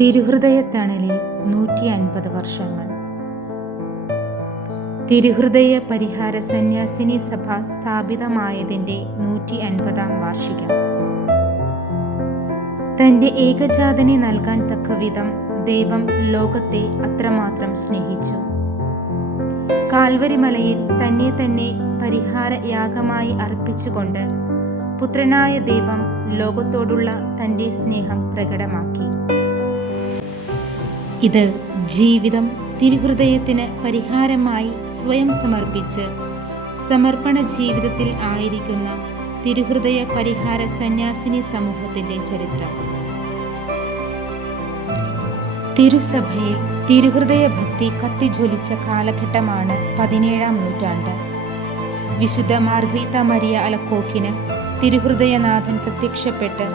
തിരുഹൃദയത്തണലിൽ 150 വർഷങ്ങൾ. തിരുഹൃദയ പരിഹാര സന്യാസിനി സഭ സ്ഥാപിതമായതിൻ്റെ 150-ാം വാർഷികം. തൻ്റെ ഏകജാതനെ നൽകാൻ തക്കവിധം ദൈവം ലോകത്തെ അത്രമാത്രം സ്നേഹിച്ചു. കാൽവരി മലയിൽ തന്നെ പരിഹാര യാഗമായി അർപ്പിച്ചുകൊണ്ട് പുത്രനായ ദൈവം ലോകത്തോടുള്ള തൻ്റെ സ്നേഹം പ്രകടമാക്കി. ഇത് ജീവിതം തിരുഹൃദയത്തിന് പരിഹാരമായി സ്വയം സമർപ്പിച്ച് സമർപ്പണ ജീവിതത്തിൽ ആയിരിക്കുന്ന തിരുഹൃദയ പരിഹാര സന്യാസിനി സമൂഹത്തിൻ്റെ ചരിത്രം. തിരുസഭയിൽ തിരുഹൃദയ ഭക്തി കത്തിജ്വലിച്ച കാലഘട്ടമാണ് 17-ാം നൂറ്റാണ്ട്. വിശുദ്ധ മാർഗ്രീത്ത മരിയ അലക്കോക്കിന് തിരുഹൃദയനാഥൻ പ്രത്യക്ഷപ്പെട്ട്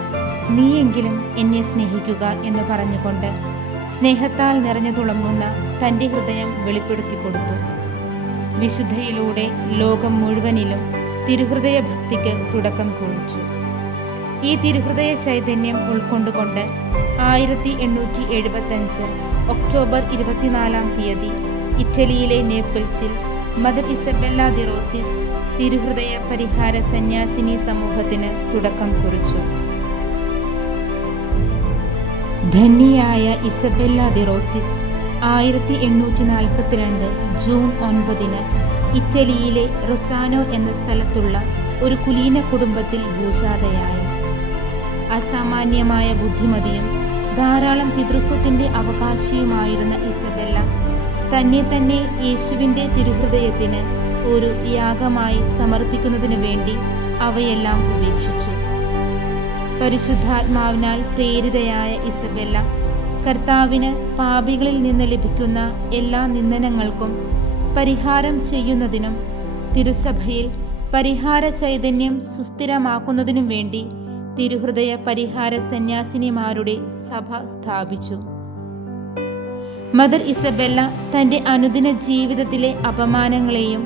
നീയെങ്കിലും എന്നെ സ്നേഹിക്കുക എന്ന് പറഞ്ഞുകൊണ്ട് സ്നേഹത്താൽ നിറഞ്ഞു തുളുമ്പുന്ന തൻ്റെ ഹൃദയം വെളിപ്പെടുത്തി കൊടുത്തു. വിശുദ്ധയിലൂടെ ലോകം മുഴുവനിലും തിരുഹൃദയ ഭക്തിക്ക് തുടക്കം കുറിച്ചു. ഈ തിരുഹൃദയ ചൈതന്യം ഉൾക്കൊണ്ടുകൊണ്ട് 1875 ഒക്ടോബർ 24-ാം തീയതി ഇറ്റലിയിലെ നേപ്പിൾസിൽ മദർ ഇസബെല്ല ദി റോസിസ് തിരുഹൃദയ പരിഹാര സന്യാസിനി സമൂഹത്തിന് തുടക്കം കുറിച്ചു. ധന്യയായ ഇസബെല്ല ദി റോസിസ് 1842 ജൂൺ 9-ന് ഇറ്റലിയിലെ റൊസാനോ എന്ന സ്ഥലത്തുള്ള ഒരു കുലീന കുടുംബത്തിൽ ഭൂജാതയായി. അസാമാന്യമായ ബുദ്ധിമതിയും ധാരാളം പിതൃസ്വത്തിൻ്റെ അവകാശിയുമായിരുന്ന ഇസബെല്ല തന്നെ യേശുവിൻ്റെ തിരുഹൃദയത്തിന് ഒരു യാഗമായി സമർപ്പിക്കുന്നതിനു വേണ്ടി അവയെല്ലാം ഉപേക്ഷിച്ചു. പരിശുദ്ധാത്മാവിനാൽ പ്രേരിതയായ ഇസബെല്ല കർത്താവിന് പാപികളിൽ നിന്ന് ലഭിക്കുന്ന എല്ലാ നിന്ദനങ്ങൾക്കും പരിഹാരം ചെയ്യുന്നതിനും തിരുസഭയിൽ പരിഹാര ചൈതന്യം സുസ്ഥിരമാക്കുന്നതിനും വേണ്ടി തിരുഹൃദയ പരിഹാര സന്യാസിനിമാരുടെ സഭ സ്ഥാപിച്ചു. മദർ ഇസബെല്ല തൻ്റെ അനുദിന ജീവിതത്തിലെ അപമാനങ്ങളെയും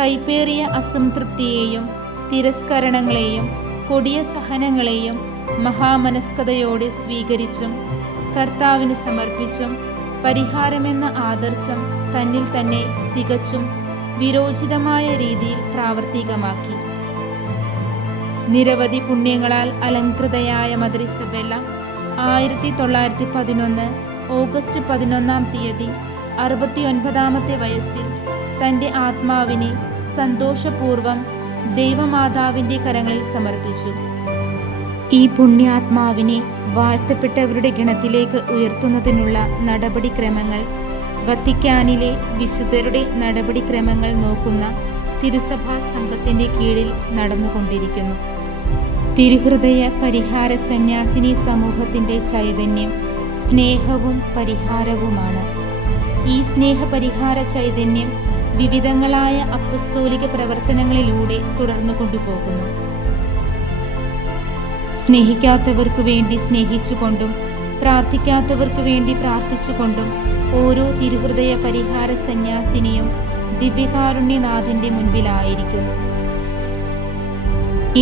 കൈപ്പേറിയ അസംതൃപ്തിയെയും തിരസ്കരണങ്ങളെയും കൊടിയ സഹനങ്ങളെയും മഹാമനസ്കതയോടെ സ്വീകരിച്ചും കർത്താവിന് സമർപ്പിച്ചും പരിഹാരമെന്ന ആദർശം തന്നിൽ തന്നെ തികച്ചും വിരോചിതമായ രീതിയിൽ പ്രാവർത്തികമാക്കി. നിരവധി പുണ്യങ്ങളാൽ അലങ്കൃതയായ മദർ ഇസബെല്ല 1911 ഓഗസ്റ്റ് 11-ാം തീയതി 69-ാമത്തെ വയസ്സിൽ തൻ്റെ ആത്മാവിനെ സന്തോഷപൂർവം ദൈവമാതാവിൻ്റെ കരങ്ങളിൽ സമർപ്പിച്ചു. ഈ പുണ്യാത്മാവിനെ വാഴ്ത്തപ്പെട്ടവരുടെ ഗണത്തിലേക്ക് ഉയർത്തുന്നതിനുള്ള നടപടിക്രമങ്ങൾ വത്തിക്കാനിലെ വിശുദ്ധരുടെ നടപടിക്രമങ്ങൾ നോക്കുന്ന തിരുസഭാ സംഘത്തിൻ്റെ കീഴിൽ നടന്നുകൊണ്ടിരിക്കുന്നു. തിരുഹൃദയ പരിഹാര സന്യാസിനി സമൂഹത്തിൻ്റെ ചൈതന്യം സ്നേഹവും പരിഹാരവുമാണ്. ഈ സ്നേഹപരിഹാര ചൈതന്യം വിവിധങ്ങളായ അപ്പസ്തോലിക പ്രവർത്തനങ്ങളിലൂടെ തുടർന്നു കൊണ്ടുപോകുന്നു. സ്നേഹിക്കാത്തവർക്കു വേണ്ടി സ്നേഹിച്ചുകൊണ്ടും പ്രാർത്ഥിക്കാത്തവർക്കു വേണ്ടി പ്രാർത്ഥിച്ചുകൊണ്ടും ഓരോ തിരുഹൃദയ പരിഹാര സന്യാസിനിയും ദിവ്യകാരുണ്യനാഥന്റെ മുൻപിലായിരിക്കുന്നു.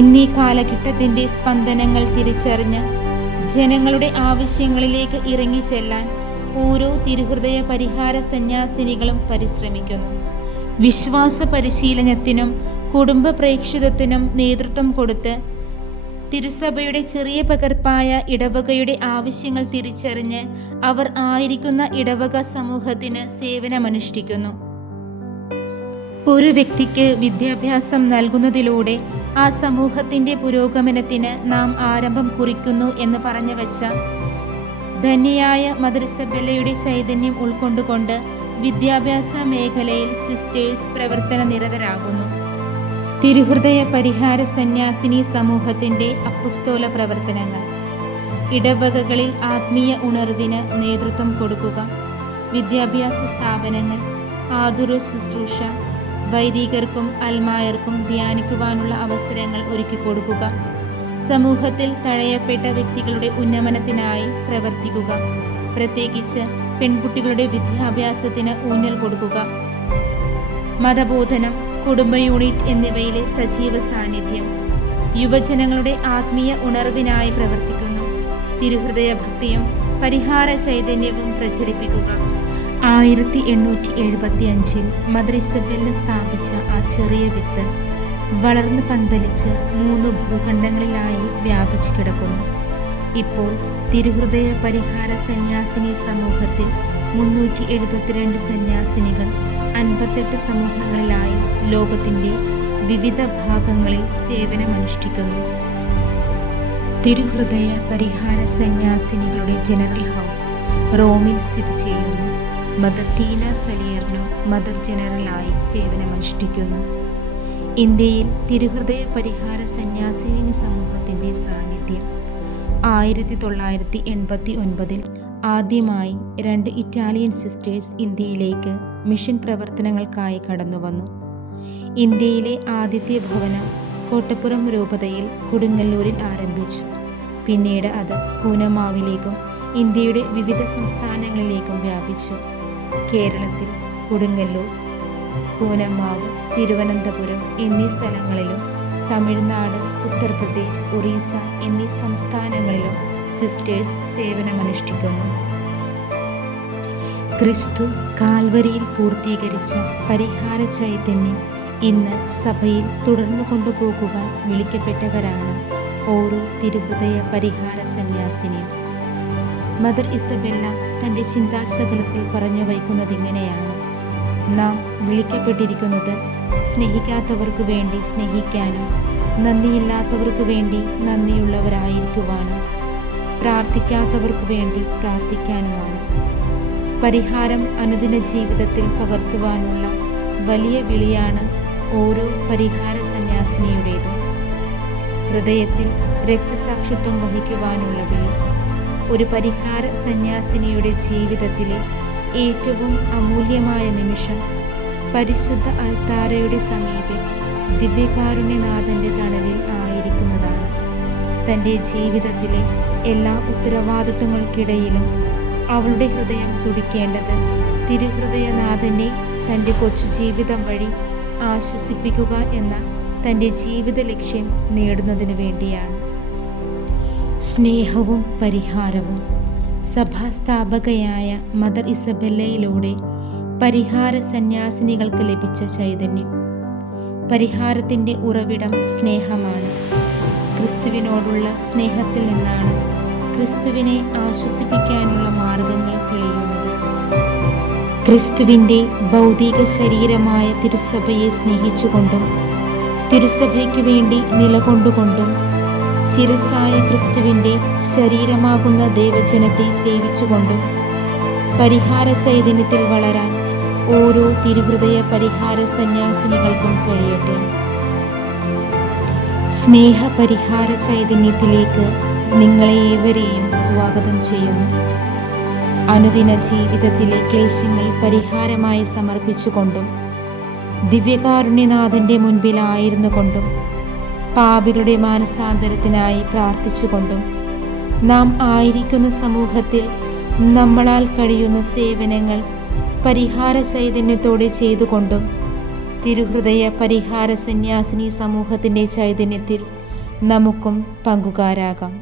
ഇന്നീ കാലഘട്ടത്തിൻ്റെ സ്പന്ദനങ്ങൾ തിരിച്ചറിഞ്ഞ് ജനങ്ങളുടെ ആവശ്യങ്ങളിലേക്ക് ഇറങ്ങിച്ചെല്ലാൻ ഓരോ തിരുഹൃദയ പരിഹാര സന്യാസിനികളും പരിശ്രമിക്കുന്നു. വിശ്വാസ പരിശീലനത്തിനും കുടുംബ പ്രേക്ഷിതത്തിനും നേതൃത്വം കൊടുത്ത് തിരുസഭയുടെ ചെറിയ പകർപ്പായ ഇടവകയുടെ ആവശ്യങ്ങൾ തിരിച്ചറിഞ്ഞ് അവർ ആയിരിക്കുന്ന ഇടവക സമൂഹത്തിന് സേവനമനുഷ്ഠിക്കുന്നു. ഒരു വ്യക്തിക്ക് വിദ്യാഭ്യാസം നൽകുന്നതിലൂടെ ആ സമൂഹത്തിൻ്റെ പുരോഗമനത്തിന് നാം ആരംഭം കുറിക്കുന്നു എന്ന് പറഞ്ഞു വച്ച ധന്യയായ മദർ ഇസബെല്ലയുടെ ചൈതന്യം ഉൾക്കൊണ്ടുകൊണ്ട് വിദ്യാഭ്യാസ മേഖലയിൽ സിസ്റ്റേഴ്സ് പ്രവർത്തന നിരതരാകുന്നു. തിരുഹൃദയ പരിഹാര സന്യാസിനി സമൂഹത്തിൻ്റെ അപ്പസ്തോല പ്രവർത്തനങ്ങൾ: ഇടവകകളിൽ ആത്മീയ ഉണർവിന് നേതൃത്വം കൊടുക്കുക, വിദ്യാഭ്യാസ സ്ഥാപനങ്ങൾ, ആതുര ശുശ്രൂഷ, വൈദികർക്കും അൽമായർക്കും ധ്യാനിക്കുവാനുള്ള അവസരങ്ങൾ ഒരുക്കി കൊടുക്കുക, സമൂഹത്തിൽ തഴയപ്പെട്ട വ്യക്തികളുടെ ഉന്നമനത്തിനായി പ്രവർത്തിക്കുക, പ്രത്യേകിച്ച് പെൺകുട്ടികളുടെ വിദ്യാഭ്യാസത്തിന് ഊന്നൽ കൊടുക്കുക, മതബോധനം, കുടുംബ യൂണിറ്റ് എന്നിവയിലെ സജീവ സാന്നിധ്യം, യുവജനങ്ങളുടെ ആത്മീയ ഉണർവിനായി പ്രവർത്തിക്കുന്നു. തിരുഹൃദയ ഭക്തിയും പരിഹാര ചൈതന്യവും പ്രചരിപ്പിക്കുക. 1875 മദർ ഇസബെല്ല സ്ഥാപിച്ച ആ ചെറിയ വിത്ത് വളർന്ന് പന്തലിച്ച് 3 ഭൂഖണ്ഡങ്ങളിലായി വ്യാപിച്ചു കിടക്കുന്നു. ഇപ്പോൾ തിരുഹൃദയ പരിഹാര സന്യാസിനി സമൂഹത്തിൽ 372 സന്യാസിനികൾ 58 സമൂഹങ്ങളിലായി ലോകത്തിൻ്റെ വിവിധ ഭാഗങ്ങളിൽ സേവനമനുഷ്ഠിക്കുന്നു. തിരുഹൃദയ പരിഹാര സന്യാസിനികളുടെ ജനറൽ ഹൗസ് റോമിൽ സ്ഥിതി ചെയ്യുന്നു. മദർ ടീന സലിയർനോ മദർ ജനറലായി സേവനമനുഷ്ഠിക്കുന്നു. ഇന്ത്യയിൽ തിരുഹൃദയ പരിഹാര സന്യാസിനി സമൂഹത്തിൻ്റെ സാന്നിധ്യം 1989 ആദ്യമായി 2 ഇറ്റാലിയൻ സിസ്റ്റേഴ്സ് ഇന്ത്യയിലേക്ക് മിഷൻ പ്രവർത്തനങ്ങൾക്കായി കടന്നുവന്നു. ഇന്ത്യയിലെ ആദ്യത്തെ ഭവനം കോട്ടപ്പുറം രൂപതയിൽ കൊടുങ്ങല്ലൂരിൽ ആരംഭിച്ചു. പിന്നീട് അത് കൂനമാവിലേക്കും ഇന്ത്യയുടെ വിവിധ സംസ്ഥാനങ്ങളിലേക്കും വ്യാപിച്ചു. കേരളത്തിൽ കൊടുങ്ങല്ലൂർ, കൂനമാവ്, തിരുവനന്തപുരം എന്നീ സ്ഥലങ്ങളിലും തമിഴ്നാട്, ഉത്തർപ്രദേശ്, ഒറീസ എന്നീ സംസ്ഥാനങ്ങളിലും സിസ്റ്റേഴ്സ് സേവനമനുഷ്ഠിക്കുന്നു. ക്രിസ്തു കാൽവരിയിൽ പൂർത്തീകരിച്ച പരിഹാര ചൈതന്യം ഇന്ന് സഭയിൽ തുടർന്നു കൊണ്ടുപോകുവാൻ വിളിക്കപ്പെട്ടവരാണ് ഓരോ തിരുഹൃദയ പരിഹാര സന്യാസിനിയും. മദർ ഇസബെല്ല തൻ്റെ ചിന്താശകലത്തിൽ പറഞ്ഞു വയ്ക്കുന്നതിങ്ങനെയാണ്: നാം വിളിക്കപ്പെട്ടിരിക്കുന്നത് സ്നേഹിക്കാത്തവർക്ക് വേണ്ടി സ്നേഹിക്കാനും നന്ദിയില്ലാത്തവർക്ക് വേണ്ടി നന്ദിയുള്ളവരായിരിക്കുവാനും പ്രാർത്ഥിക്കാത്തവർക്ക് വേണ്ടി പ്രാർത്ഥിക്കാനുമാണ്. പരിഹാരം അനുദിന ജീവിതത്തിൽ പകർത്തുവാനുള്ള വലിയ വിളിയാണ് ഓരോ പരിഹാര സന്യാസിനിയുടേതും. ഹൃദയത്തിൽ രക്തസാക്ഷിത്വം വഹിക്കുവാനുള്ള വിളി. ഒരു പരിഹാര സന്യാസിനിയുടെ ജീവിതത്തിലെ ഏറ്റവും അമൂല്യമായ നിമിഷം പരിശുദ്ധ അൾത്താരയുടെ സമീപം ദിവ്യകാരുണ്യനാഥൻ്റെ തണലിൽ ആയിരിക്കുന്നതാണ്. തൻ്റെ ജീവിതത്തിലെ എല്ലാ ഉത്തരവാദിത്വങ്ങൾക്കിടയിലും അവളുടെ ഹൃദയം തുടിക്കേണ്ടത് തിരുഹൃദയനാഥനെ തൻ്റെ കൊച്ചു ജീവിതം വഴി ആശ്വസിപ്പിക്കുക എന്ന തൻ്റെ ജീവിത ലക്ഷ്യം നേടുന്നതിനു വേണ്ടിയാണ്. സ്നേഹവും പരിഹാരവും. സഭാസ്ഥാപകയായ മദർ ഇസബെല്ലയിലൂടെ പരിഹാര സന്യാസിനികൾക്ക് ലഭിച്ച ചൈതന്യം. പരിഹാരത്തിൻ്റെ ഉറവിടം സ്നേഹമാണ്. ക്രിസ്തുവിനോടുള്ള സ്നേഹത്തിൽ നിന്നാണ് ക്രിസ്തുവിനെ ആശ്വസിപ്പിക്കാനുള്ള മാർഗങ്ങൾ തെളിയുന്നത്. ക്രിസ്തുവിൻ്റെ ഭൗതിക ശരീരമായ തിരുസഭയെ സ്നേഹിച്ചുകൊണ്ടും തിരുസഭയ്ക്കു വേണ്ടി നിലകൊണ്ടുകൊണ്ടും ശിരസായ ക്രിസ്തുവിൻ്റെ ശരീരമാകുന്ന ദൈവജനത്തെ സേവിച്ചുകൊണ്ടും പരിഹാര ചൈതന്യത്തിൽ വളരാൻ ഓരോ തിരുഹൃദയ പരിഹാര സന്യാസിനികൾക്കും കഴിയട്ടെ. സ്നേഹ പരിഹാര ചൈതന്യത്തിലേക്ക് നിങ്ങളെ ഏവരെയും സ്വാഗതം ചെയ്യുന്നു. അനുദിന ജീവിതത്തിലെ ക്ലേശങ്ങൾ പരിഹാരമായി സമർപ്പിച്ചുകൊണ്ടും ദിവ്യകാരുണ്യനാഥൻ്റെ മുൻപിലായിരുന്നു കൊണ്ടും പാപികളുടെ മാനസാന്തരത്തിനായി പ്രാർത്ഥിച്ചുകൊണ്ടും നാം ആയിരിക്കുന്ന സമൂഹത്തിൽ നമ്മളാൽ കഴിയുന്ന സേവനങ്ങൾ പരിഹാര ചൈതന്യത്തോടെ ചെയ്തുകൊണ്ടും തിരുഹൃദയ പരിഹാര സന്യാസിനി സമൂഹത്തിൻ്റെ ചൈതന്യത്തിൽ നമുക്കും പങ്കുകാരാകാം.